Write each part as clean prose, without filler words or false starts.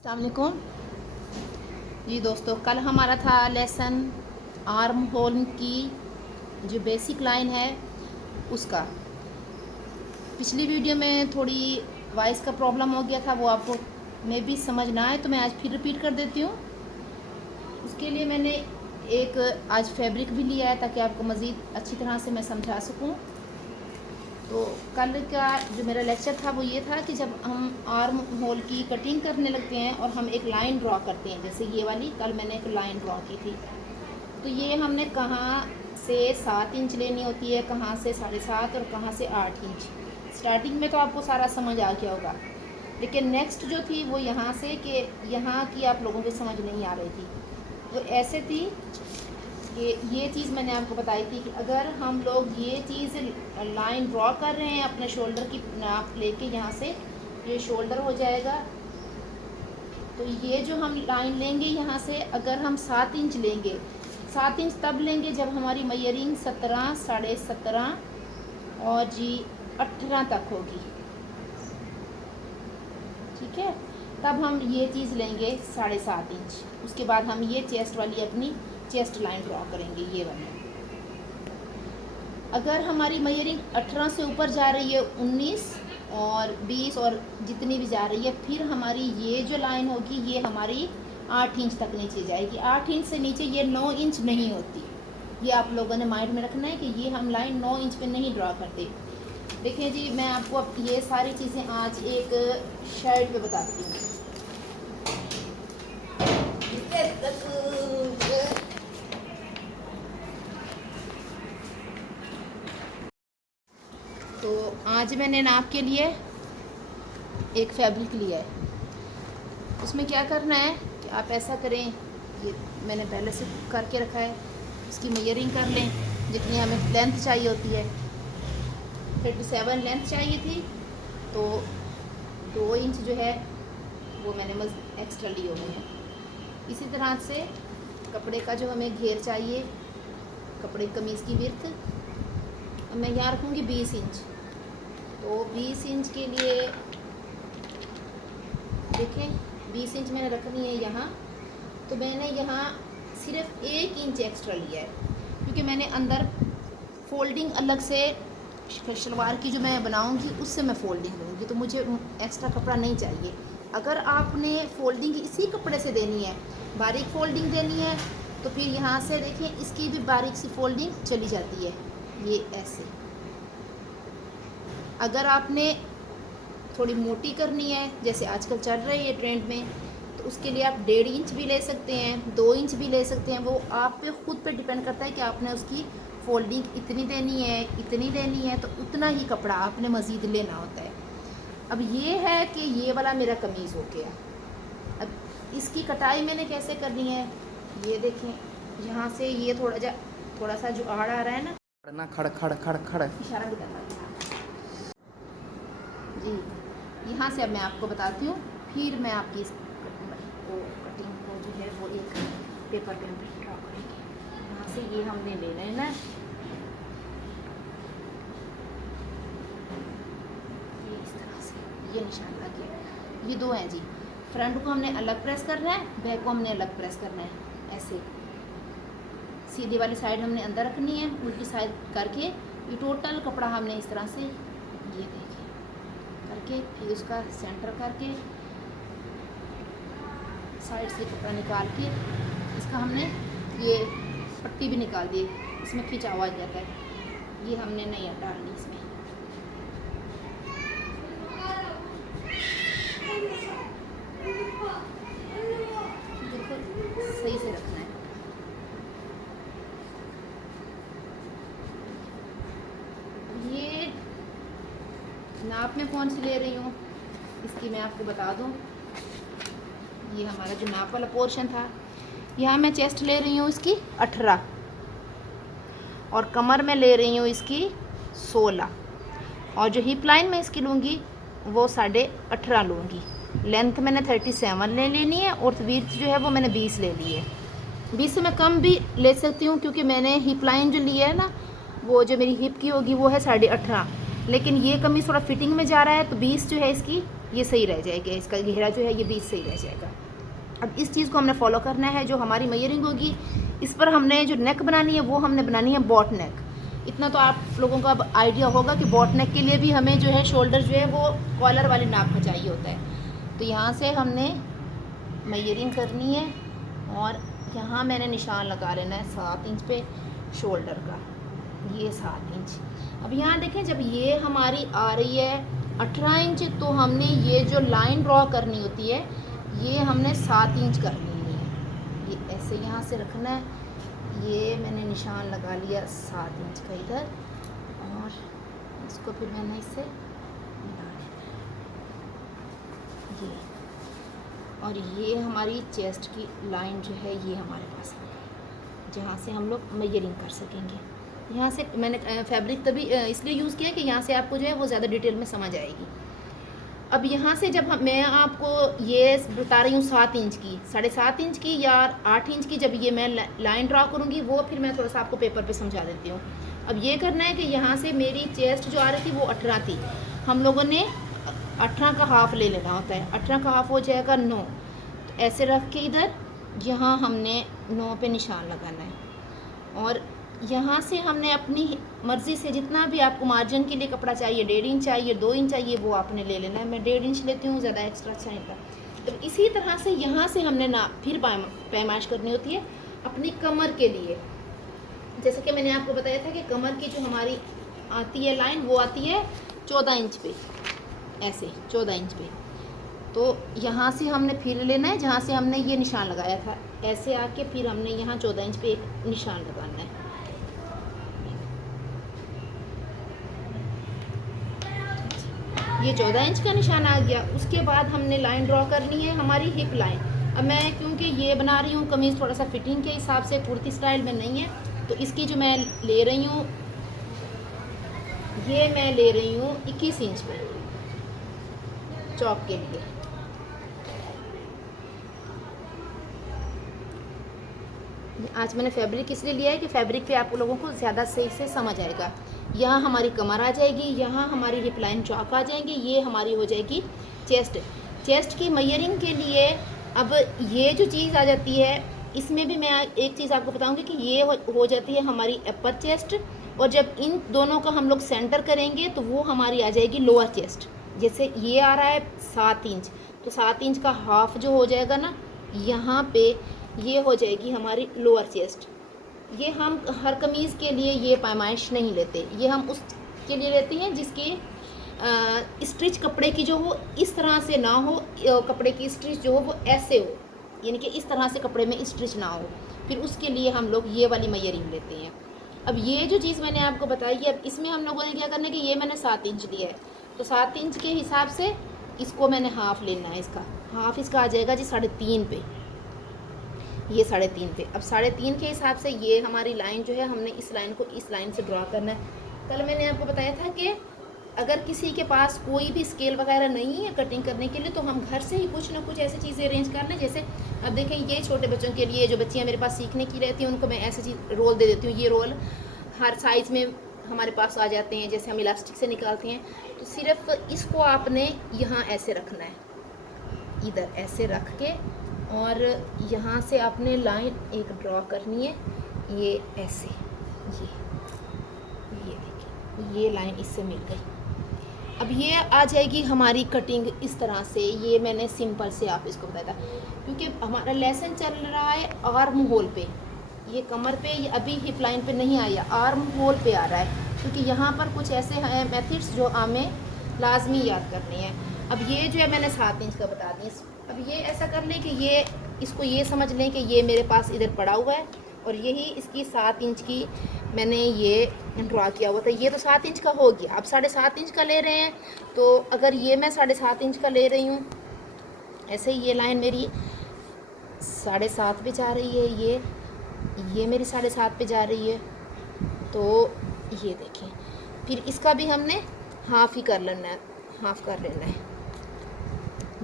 अस्सलाम वालेकुम जी दोस्तों, कल हमारा था लेसन आर्म होल की जो बेसिक लाइन है उसका। पिछली वीडियो में थोड़ी वॉइस का प्रॉब्लम हो गया था, वो आपको मे भी समझ ना आए तो मैं आज फिर रिपीट कर देती हूँ। उसके लिए मैंने एक आज फैब्रिक भी लिया है ताकि आपको मज़ीद अच्छी तरह से मैं समझा सकूँ। तो कल का जो मेरा लेक्चर था वो ये था कि जब हम आर्म होल की कटिंग करने लगते हैं और हम एक लाइन ड्रॉ करते हैं, जैसे ये वाली कल मैंने एक लाइन ड्रॉ की थी, तो ये हमने कहाँ से 7 इंच लेनी होती है, कहाँ से 7.5 और कहाँ से 8 इंच। स्टार्टिंग में तो आपको सारा समझ आ गया होगा, लेकिन नेक्स्ट जो थी वो यहाँ से कि यहाँ की आप लोगों को समझ नहीं आ रही थी। वो ऐसे थी कि ये चीज़ मैंने आपको बताई थी कि अगर हम लोग ये चीज़ लाइन ड्रॉ कर रहे हैं अपने शोल्डर की नाप लेके, यहाँ से ये शोल्डर हो जाएगा, तो ये जो हम लाइन लेंगे यहाँ से, अगर हम 7 इंच लेंगे, 7 इंच तब लेंगे जब हमारी मेजरिंग 17, 17.5 और जी 18 तक होगी, ठीक है। तब हम ये चीज़ लेंगे 7.5 इंच। उसके बाद हम ये चेस्ट वाली अपनी चेस्ट लाइन ड्रॉ करेंगे, ये वाली। अगर हमारी मेजरिंग 18 से ऊपर जा रही है, 19 और 20 और जितनी भी जा रही है, फिर हमारी ये जो लाइन होगी ये हमारी 8 इंच तक नीचे जाएगी। 8 इंच से नीचे ये 9 इंच नहीं होती। ये आप लोगों ने माइंड में रखना है कि ये हम लाइन 9 इंच पे नहीं ड्रॉ करते। देखिए जी, मैं आपको अब ये सारी चीज़ें आज एक शर्ट पे बताती हूँ। तो आज मैंने नाप के लिए एक फैब्रिक लिया है। उसमें क्या करना है कि आप ऐसा करें, ये मैंने पहले से करके रखा है, उसकी मेजरिंग कर लें जितनी हमें लेंथ चाहिए होती है। 37 लेंथ चाहिए थी, तो 2 इंच जो है वो मैंने एक्स्ट्रा लिए हुए हैं। इसी तरह से कपड़े का जो हमें घेर चाहिए, कपड़े कमीज़ की विर्थ, मैं यहाँ रखूँगी 20 इंच। तो 20 इंच के लिए देखें, 20 इंच मैंने रखनी है यहाँ, तो मैंने यहाँ सिर्फ 1 इंच एक्स्ट्रा लिया है, क्योंकि मैंने अंदर फोल्डिंग अलग से शलवार की जो मैं बनाऊँगी उससे मैं फ़ोल्डिंग लूँगी, तो मुझे एक्स्ट्रा कपड़ा नहीं चाहिए। अगर आपने फ़ोल्डिंग इसी कपड़े से देनी है, बारीक फ़ोल्डिंग देनी है, तो फिर यहाँ से देखें इसकी भी बारीक सी फ़ोल्डिंग चली जाती है, ये ऐसे। अगर आपने थोड़ी मोटी करनी है, जैसे आजकल चल रही है ट्रेंड में, तो उसके लिए आप 1.5 इंच भी ले सकते हैं, 2 इंच भी ले सकते हैं। वो आप पे खुद पे डिपेंड करता है कि आपने उसकी फोल्डिंग इतनी देनी है, इतनी देनी है, तो उतना ही कपड़ा आपने मज़ीद लेना होता है। अब ये है कि ये वाला मेरा कमीज़ हो गया। अब इसकी कटाई मैंने कैसे करनी है, ये देखें, यहाँ से ये थोड़ा सा जो आड़ आ रहा है ना, खड़ खड़ खड़ खड़ इशारा भी करना जी। यहाँ से अब मैं आपको बताती हूँ, फिर मैं आपकी इस कटिंग को जो है वो एक पेपर पे ड्रॉ करेंगे। यहाँ से ये हमने ले लेना है, ये इस तरह से ये निशान लगे। ये 2 हैं जी। फ्रंट को हमने अलग प्रेस करना है, बैक को हमने अलग प्रेस करना है। ऐसे सीधी वाली साइड हमने अंदर रखनी है, उल्टी साइड करके ये टोटल कपड़ा हमने इस तरह से ये देखिए करके, फिर उसका सेंटर करके साइड से कपड़ा निकाल के इसका हमने ये पट्टी भी निकाल दी, इसमें खिंचा हुआ जाता है, ये हमने नहीं डालनी इसमें। देखो सही से रखना है। ये नाप में कौन सी ले रही हूँ इसकी मैं आपको बता दूँ। ये हमारा जो नाप वाला पोर्शन था, यहाँ मैं चेस्ट ले रही हूँ इसकी 18 और कमर में ले रही हूँ इसकी 16, और जो हिप लाइन में इसकी लूँगी वो 18.5 लूँगी। लेंथ मैंने 37 ले लेनी है और विड्थ जो है वो मैंने 20 ले ली है। 20 से मैं कम भी ले सकती हूँ, क्योंकि मैंने हिप लाइन जो ली है ना, वो जो मेरी हिप की होगी वो है 18.5, लेकिन ये कमीज़ थोड़ा फिटिंग में जा रहा है, तो 20 जो है इसकी ये सही रह जाएगा, इसका घेरा जो है ये बीच सही रह जाएगा। अब इस चीज़ को हमने फॉलो करना है। जो हमारी मेजरिंग होगी इस पर हमने जो नेक बनानी है वो हमने बनानी है बॉट नेक। इतना तो आप लोगों का अब आइडिया होगा कि बॉट नेक के लिए भी हमें जो है शोल्डर जो है वो कॉलर वाली नाप का चाहिए होता है। तो यहाँ से हमने मेजरिंग करनी है और यहाँ मैंने निशान लगा लेना है 7 इंच पे शोल्डर का, ये 7 इंच। अब यहाँ देखें, जब ये हमारी आ रही है 18 इंच, तो हमने ये जो लाइन ड्रॉ करनी होती है ये हमने 7 इंच कर लेनी है। ये ऐसे यहाँ से रखना है, ये मैंने निशान लगा लिया 7 इंच का इधर, और इसको फिर मैंने इससे ये, और ये हमारी चेस्ट की लाइन जो है ये हमारे पास है, जहाँ से हम लोग मेजरिंग कर सकेंगे। यहाँ से मैंने फैब्रिक तभी इसलिए यूज़ किया कि यहाँ से आपको जो है वो ज़्यादा डिटेल में समझ आएगी। अब यहाँ से जब मैं आपको ये बता रही हूँ 7 इंच की, 7.5 इंच की या 8 इंच की, जब ये मैं लाइन ड्रा करूँगी वो फिर मैं थोड़ा सा आपको पेपर पे समझा देती हूँ। अब ये करना है कि यहाँ से मेरी चेस्ट जो आ रही थी वो 18 थी, हम लोगों ने 18 का हाफ़ ले लेना होता है। 18 का हाफ़ हो जाएगा 9, तो ऐसे रख के इधर यहाँ हमने 9 पे निशान लगाना है। और यहाँ से हमने अपनी मर्ज़ी से जितना भी आपको मार्जिन के लिए कपड़ा चाहिए, 1.5 इंच चाहिए, 2 इंच चाहिए, वो आपने ले लेना है। मैं 1.5 इंच लेती हूँ, ज़्यादा एक्स्ट्रा अच्छा नहीं लगता। तो इसी तरह से यहाँ से हमने ना फिर पैमाइश करनी होती है अपनी कमर के लिए। जैसे कि मैंने आपको बताया था कि कमर की जो हमारी आती है लाइन वो आती है 14 इंच पे, ऐसे 14 इंच पे। तो यहाँ से हमने फिर लेना है जहाँ से हमने ये निशान लगाया था, ऐसे आके फिर हमने यहाँ 14 इंच पे एक निशान लगाना है। ये 14 इंच का निशान आ गया। उसके बाद हमने लाइन ड्रॉ करनी है हमारी हिप लाइन। अब मैं क्योंकि ये बना रही हूँ कमीज़ थोड़ा सा फिटिंग के हिसाब से, कुर्ती स्टाइल में नहीं है, तो इसकी जो मैं ले रही हूँ ये मैं ले रही हूँ 21 इंच पे चौक के लिए। आज मैंने फैब्रिक इसलिए लिया है कि फैब्रिक पे आप लोगों को ज़्यादा सही से समझ आएगा। यहाँ हमारी कमर आ जाएगी, यहाँ हमारी हिप लाइन चौक आ जाएंगी, ये हमारी हो जाएगी चेस्ट। चेस्ट की मेजरिंग के लिए अब ये जो चीज़ आ जाती है, इसमें भी मैं एक चीज़ आपको बताऊंगी कि ये हो जाती है हमारी अपर चेस्ट, और जब इन दोनों का हम लोग सेंटर करेंगे तो वो हमारी आ जाएगी लोअर चेस्ट। जैसे ये आ रहा है 7 इंच, तो 7 इंच का हाफ जो हो जाएगा ना, यहाँ पे ये हो जाएगी हमारी लोअर चेस्ट। ये हम हर कमीज़ के लिए ये पैमाइश नहीं लेते, ये हम उसके लिए लेते हैं जिसकी स्टिच कपड़े की जो हो इस तरह से ना हो, कपड़े की स्टिच जो हो वो ऐसे हो, यानी कि इस तरह से कपड़े में स्टिच ना हो, फिर उसके लिए हम लोग ये वाली मेजरिंग लेते हैं। अब ये जो चीज़ मैंने आपको बताई है, अब इसमें हम लोगों ने क्या करना है कि ये मैंने 7 इंच लिया है, तो 7 इंच के हिसाब से इसको मैंने हाफ़ लेना है। इसका हाफ़ इसका आ जाएगा जी 3.5 पे, ये 3.5 पे। अब 3.5 के हिसाब से ये हमारी लाइन जो है, हमने इस लाइन को इस लाइन से ड्रॉ करना है। कल मैंने आपको बताया था कि अगर किसी के पास कोई भी स्केल वगैरह नहीं है कटिंग करने के लिए, तो हम घर से ही कुछ ना कुछ ऐसी चीज़ें अरेंज कर लें। जैसे अब देखें, ये छोटे बच्चों के लिए, जो बच्चियाँ मेरे पास सीखने की रहती हैं, उनको मैं ऐसी चीज़ रोल दे देती हूँ। ये रोल हर साइज़ में हमारे पास आ जाते हैं, जैसे हम इलास्टिक से निकालते हैं। तो सिर्फ इसको आपने यहाँ ऐसे रखना है, इधर ऐसे रख के, और यहाँ से आपने लाइन एक ड्रॉ करनी है, ये ऐसे, ये देखिए ये लाइन इससे मिल गई। अब ये आ जाएगी हमारी कटिंग इस तरह से। ये मैंने सिंपल से आप इसको बताया था, क्योंकि हमारा लेसन चल रहा है आर्म होल पे, ये कमर पे, ये अभी हिप लाइन पे नहीं आया, आर्म होल पे आ रहा है, क्योंकि यहाँ पर कुछ ऐसे हैं मेथड्स जो हमें लाजमी याद करने हैं। अब ये जो है मैंने 7 इंच का बता दी। अब ये ऐसा कर लें कि ये इसको ये समझ लें कि ये मेरे पास इधर पड़ा हुआ है, और यही इसकी 7 इंच की मैंने ये ड्रा किया हुआ था। ये तो 7 इंच का हो गया। अब 7.5 इंच का ले रहे हैं, तो अगर ये मैं 7.5 इंच का ले रही हूँ, ऐसे ही ये लाइन मेरी 7.5 पे जा रही है, ये मेरी 7.5 पे जा रही है, तो ये देखें, फिर इसका भी हमने हाफ़ ही कर लेना है, हाफ़ कर लेना है,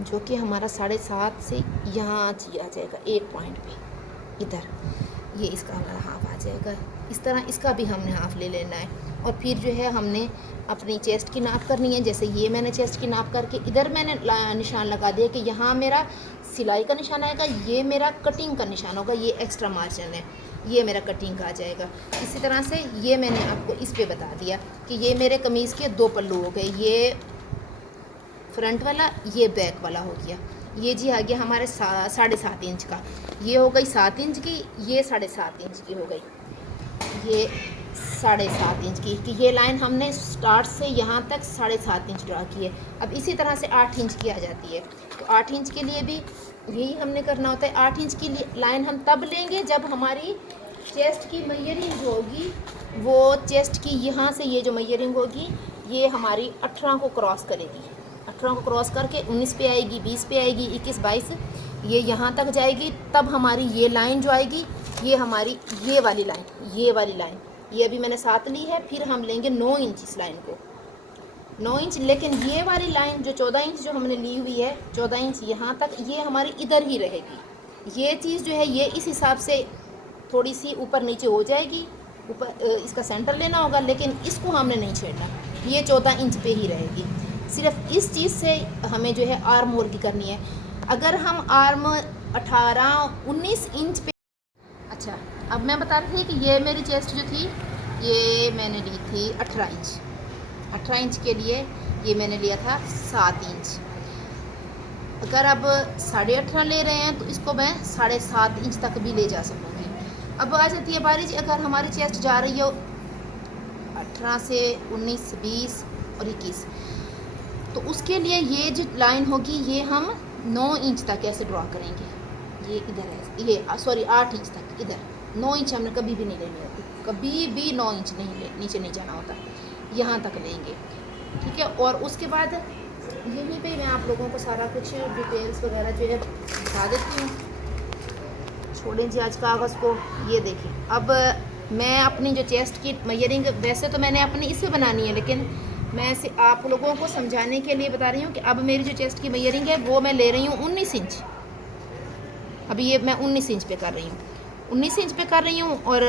जो कि हमारा 7.5 से यहाँ आ जाएगा एक पॉइंट पे, इधर ये इसका हमारा हाफ़ आ जाएगा। इस तरह इसका भी हमने हाफ़ ले लेना है। और फिर जो है हमने अपनी चेस्ट की नाप करनी है। जैसे ये मैंने चेस्ट की नाप करके इधर मैंने निशान लगा दिया कि यहाँ मेरा सिलाई का निशान आएगा, ये मेरा कटिंग का निशान होगा, ये एक्स्ट्रा मार्जिन है, ये मेरा कटिंग का आ जाएगा। इसी तरह से ये मैंने आपको इस पे बता दिया कि ये मेरे कमीज़ के 2 पल्लू हो गए, ये फ्रंट वाला, ये बैक वाला हो गया। ये जी आ गया हमारे 7.5 इंच का, ये हो गई 7 इंच की, ये 7.5 इंच की हो गई, ये 7.5 इंच की। कि ये लाइन हमने स्टार्ट से यहाँ तक 7.5 इंच ड्रा की है। अब इसी तरह से 8 इंच की आ जाती है। तो 8 इंच के लिए भी यही हमने करना होता है। 8 इंच की लाइन हम तब लेंगे जब हमारी चेस्ट की मेजरिंग जो होगी वो चेस्ट की यहाँ से ये जो मेजरिंग होगी ये हमारी 18 को क्रॉस करेगी। 18 को क्रॉस करके 19 पे आएगी, 20 पे आएगी, 21, 22 ये यहाँ तक जाएगी। तब हमारी ये लाइन जो आएगी ये हमारी ये वाली लाइन, ये अभी मैंने 7 ली है। फिर हम लेंगे 9 इंच इस लाइन को, 9 इंच। लेकिन ये वाली लाइन जो 14 इंच जो हमने ली हुई है, 14 इंच यहाँ तक, ये हमारी इधर ही रहेगी। ये चीज़ जो है ये इस हिसाब से थोड़ी सी ऊपर नीचे हो जाएगी, ऊपर इसका सेंटर लेना होगा, लेकिन इसको हमने नहीं छेड़ना, ये 14 इंच पे ही रहेगी। सिर्फ इस चीज़ से हमें जो है आर्म होल की करनी है। अगर हम आर्म 18-19 इंच पे, अच्छा अब मैं बता रही थी कि ये मेरी चेस्ट जो थी ये मैंने ली थी 18 इंच। 18 इंच के लिए ये मैंने लिया था 7 इंच। अगर अब 18.5 ले रहे हैं तो इसको मैं 7.5 इंच तक भी ले जा सकूँगी। अब आ जाती है बारी, अगर हमारी चेस्ट जा रही हो 18 से 19, 20 और 21, तो उसके लिए ये जो लाइन होगी ये हम 9 इंच तक ऐसे ड्रॉ करेंगे। ये इधर है, ये सॉरी 8 इंच तक, इधर 9 इंच हमने कभी भी नहीं लेनी होती, कभी भी 9 इंच नीचे नहीं जाना होता, यहाँ तक लेंगे, ठीक है। और उसके बाद यहीं पे मैं आप लोगों को सारा कुछ डिटेल्स वगैरह जो है बता देती हूँ। छोड़ें जी आज कागज़ को, ये देखिए। अब मैं अपनी जो चेस्ट की मेजरिंग वैसे तो मैंने अपनी इससे बनानी है, लेकिन मैं इसे आप लोगों को समझाने के लिए बता रही हूँ कि अब मेरी जो चेस्ट की मेजरिंग है वो मैं ले रही हूँ 19 इंच। अभी ये मैं 19 इंच पे कर रही हूँ, 19 इंच पे कर रही हूँ। और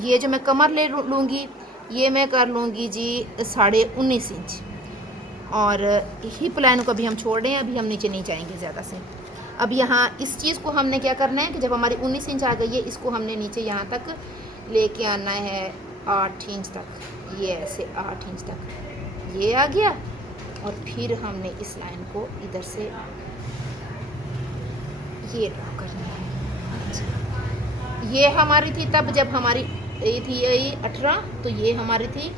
ये जो मैं कमर ले लूँगी ये मैं कर लूँगी जी 19.5 इंच। और हिप लाइन को अभी हम छोड़ रहे हैं, अभी हम नीचे नहीं जाएंगे ज़्यादा से। अब यहाँ इस चीज़ को हमने क्या करना है कि जब हमारी 19 इंच आ गई है, इसको हमने नीचे यहाँ तक लेके आना है 8 इंच तक, ये ऐसे 8 इंच तक ये आ गया। और फिर हमने इस लाइन को इधर से ये ड्रॉ करनी है। अच्छा, ये हमारी थी तब जब हमारी ये थी यही 18, तो ये हमारी थी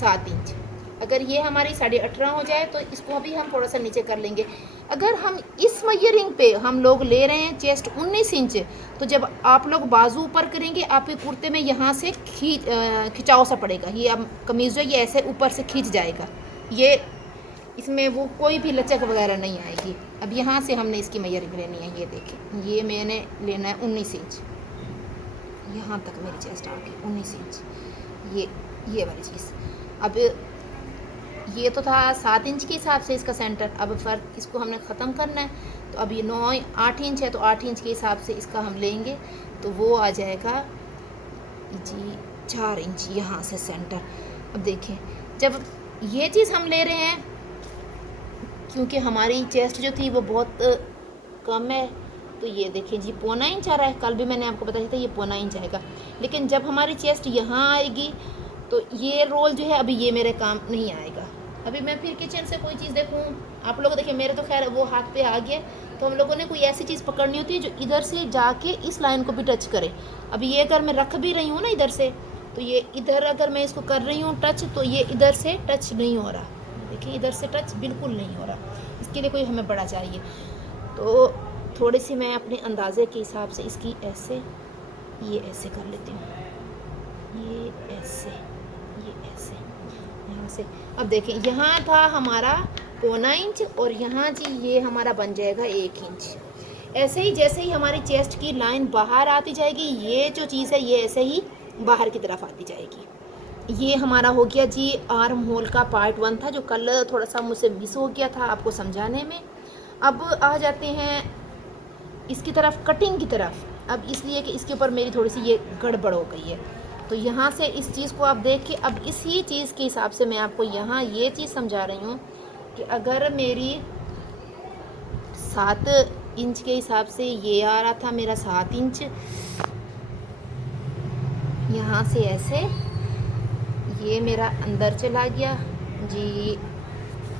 7 इंच। अगर ये हमारी 18.5 हो जाए तो इसको अभी हम थोड़ा सा नीचे कर लेंगे। अगर हम इस मेजरिंग पे हम लोग ले रहे हैं चेस्ट 19 इंच, तो जब आप लोग बाजू ऊपर करेंगे आपके कुर्ते में यहाँ से खिंचाव सा पड़ेगा, ये अब कमीज़ जो ये ऐसे ऊपर से खींच जाएगा, ये इसमें वो कोई भी लचक वगैरह नहीं आएगी। अब यहाँ से हमने इसकी मेजरिंग लेनी है, ये देखें, ये मैंने लेना है 19 इंच, यहाँ तक मेरी चेस्ट आ गई 19 इंच, ये वाली चीज़। अब ये तो था 7 इंच के हिसाब से इसका सेंटर। अब फ़र्क इसको हमने ख़त्म करना है, तो अब ये 8 इंच है, तो 8 इंच के हिसाब से इसका हम लेंगे, तो वो आ जाएगा जी 4 इंच यहाँ से सेंटर। अब देखें, जब ये चीज़ हम ले रहे हैं, क्योंकि हमारी चेस्ट जो थी वो बहुत कम है, तो ये देखें जी 1.25 इंच आ रहा है। कल भी मैंने आपको बताया था ये 1.25 इंच आएगा। लेकिन जब हमारी चेस्ट यहाँ आएगी तो ये रोल जो है अभी ये मेरे काम नहीं आएगा। अभी मैं फिर किचन से कोई चीज़ देखूँ, आप लोग देखिए मेरे तो खैर वो हाथ पे आ गया, तो हम लोगों ने कोई ऐसी चीज़ पकड़नी होती है जो इधर से जाके इस लाइन को भी टच करे। अभी ये अगर मैं रख भी रही हूँ ना इधर से, तो ये इधर अगर मैं इसको कर रही हूँ टच, तो ये इधर से टच नहीं हो रहा, देखिए इधर से टच बिल्कुल नहीं हो रहा। इसके लिए कोई हमें बड़ा चाहिए। तो थोड़ी सी मैं अपने अंदाज़े के हिसाब से इसकी ऐसे, ये ऐसे कर लेती हूँ, ये ऐसे, ये ऐसे, यहाँ से। अब देखें यहाँ था हमारा 1.25 इंच, और यहाँ जी ये हमारा बन जाएगा 1 इंच। ऐसे ही जैसे ही हमारी चेस्ट की लाइन बाहर आती जाएगी, ये जो चीज़ है ये ऐसे ही बाहर की तरफ आती जाएगी। ये हमारा हो गया जी आर्म होल का पार्ट 1 था, जो कल थोड़ा सा मुझसे मिस हो गया था आपको समझाने में। अब आ जाते हैं इसकी तरफ, कटिंग की तरफ। अब इसलिए कि इसके ऊपर मेरी थोड़ी सी ये गड़बड़ हो गई है। तो यहाँ से इस चीज़ को आप देख के अब इसी चीज़ के हिसाब से मैं आपको यहाँ ये चीज़ समझा रही हूँ कि अगर मेरी 7 इंच के हिसाब से ये आ रहा था मेरा 7 इंच, यहाँ से ऐसे ये मेरा अंदर चला गया जी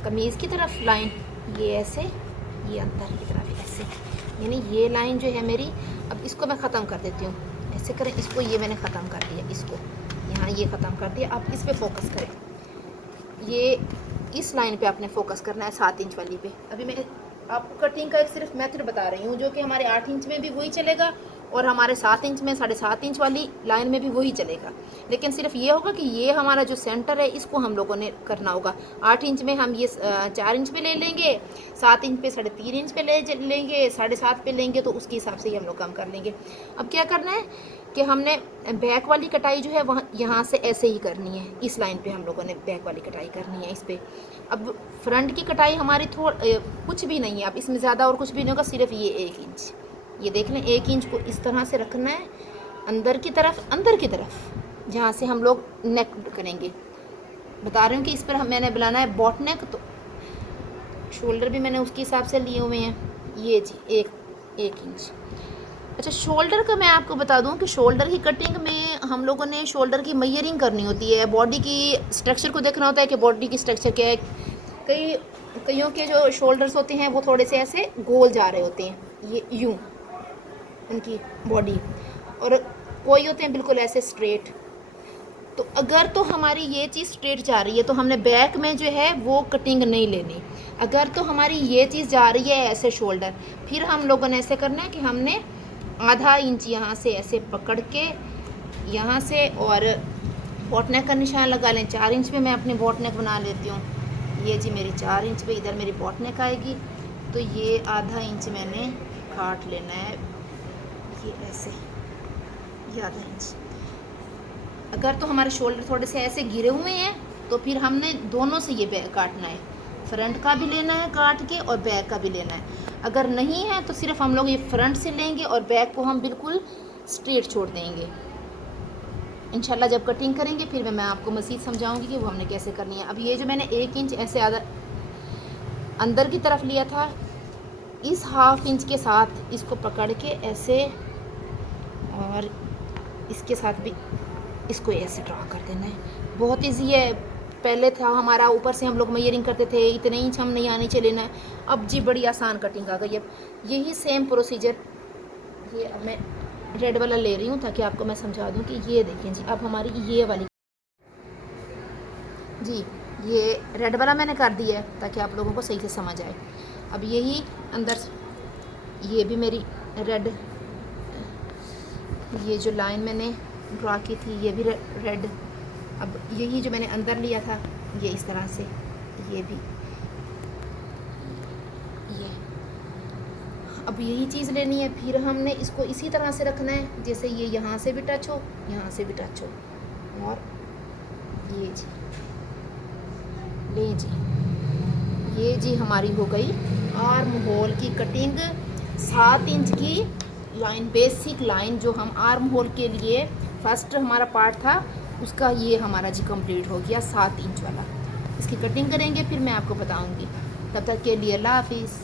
कमीज़ की तरफ लाइन, ये ऐसे, ये अंदर की तरफ ऐसे, यानी ये लाइन जो है मेरी। अब इसको मैं ख़त्म कर देती हूँ, ऐसे करें इसको, ये मैंने ख़त्म कर दिया, इसको यहाँ ये ख़त्म कर दिया। आप इस पे फोकस करें, ये इस लाइन पे आपने फोकस करना है 7 इंच वाली पे। अभी मैं आपको कटिंग का एक सिर्फ मेथड बता रही हूँ जो कि हमारे 8 इंच में भी वही चलेगा और हमारे 7 इंच में 7.5 इंच वाली लाइन में भी वही चलेगा। लेकिन सिर्फ ये होगा कि ये हमारा जो सेंटर है इसको हम लोगों ने करना होगा। 8 इंच में हम ये 4 इंच पे ले लेंगे, 7 इंच पे 3.5 इंच पे ले लेंगे, 7.5 पे लेंगे, तो उसके हिसाब से ही हम लोग काम कर लेंगे। अब क्या करना है कि हमने बैक वाली कटाई जो है वहाँ यहाँ से ऐसे ही करनी है, इस लाइन पे हम लोगों ने बैक वाली कटाई करनी है इस पर। अब फ्रंट की कटाई हमारी कुछ भी नहीं है, अब इसमें ज़्यादा और कुछ भी नहीं होगा, सिर्फ ये 1 इंच, ये देख लें 1 इंच को इस तरह से रखना है अंदर की तरफ जहाँ से हम लोग नेक करेंगे। बता रही हूँ कि इस पर मैंने बनाना है बॉट नेक, तो शोल्डर भी मैंने उसके हिसाब से लिए हुए हैं, ये जी 1 इंच। अच्छा, शोल्डर का मैं आपको बता दूं कि शोल्डर की कटिंग में हम लोगों ने शोल्डर की मेजरिंग करनी होती है, बॉडी की स्ट्रक्चर को देखना होता है कि बॉडी की स्ट्रक्चर क्या है। कईयों के जो शोल्डर्स होते हैं वो थोड़े से ऐसे गोल जा रहे होते हैं, ये यूं उनकी बॉडी, और कोई होते हैं बिल्कुल ऐसे स्ट्रेट। तो अगर तो हमारी ये चीज़ स्ट्रेट जा रही है तो हमने बैक में जो है वो कटिंग नहीं लेनी। अगर तो हमारी ये चीज़ जा रही है ऐसे शोल्डर, फिर हम लोगों ने ऐसे करना है कि हमने आधा इंच यहाँ से ऐसे पकड़ के यहाँ से और बॉट नेक का निशान लगा लें। 4 इंच पे मैं अपनी बॉट नेक बना लेती हूँ, ये जी मेरी 4 इंच पे इधर मेरी बॉट नेक आएगी, तो ये आधा इंच मैंने काट लेना है, ये ऐसे, ये आधा इंच। अगर तो हमारे शोल्डर थोड़े से ऐसे गिरे हुए हैं तो फिर हमने दोनों से ये बैक काटना है, फ्रंट का भी लेना है काट के और बैक का भी लेना है। अगर नहीं है तो सिर्फ हम लोग ये फ्रंट से लेंगे और बैक को हम बिल्कुल स्ट्रेट छोड़ देंगे। इंशाल्लाह जब कटिंग करेंगे फिर मैं आपको मज़ीद समझाऊंगी कि वो हमने कैसे करनी है। अब ये जो मैंने 1 इंच ऐसे आधा अंदर की तरफ लिया था, इस हाफ इंच के साथ इसको पकड़ के ऐसे और इसके साथ भी इसको ऐसे ड्रा कर देना है। बहुत ईजी है, पहले था हमारा ऊपर से हम लोग मेजरिंग करते थे, इतने इंच हम नहीं आने चले ना, अब जी बड़ी आसान कटिंग आ गई। अब यही सेम प्रोसीजर, ये अब मैं रेड वाला ले रही हूँ ताकि आपको मैं समझा दूँ कि ये देखें जी, अब हमारी ये वाली जी, ये रेड वाला मैंने कर दिया है ताकि आप लोगों को सही से समझ आए। अब यही अंदर ये भी मेरी रेड, ये जो लाइन मैंने ड्रा की थी ये भी रेड। अब यही जो मैंने अंदर लिया था ये इस तरह से, ये भी ये, अब यही चीज़ लेनी है। फिर हमने इसको इसी तरह से रखना है जैसे ये यहाँ से भी टच हो, यहाँ से भी टच हो, और ये जी ले जी, ये जी हमारी हो गई आर्म होल की कटिंग। 7 इंच की लाइन, बेसिक लाइन जो हम आर्म होल के लिए फर्स्ट हमारा पार्ट था उसका, ये हमारा जी कंप्लीट हो गया 7 इंच वाला। इसकी कटिंग करेंगे फिर मैं आपको बताऊंगी। तब तक के लिए अल्लाह हाफिज़।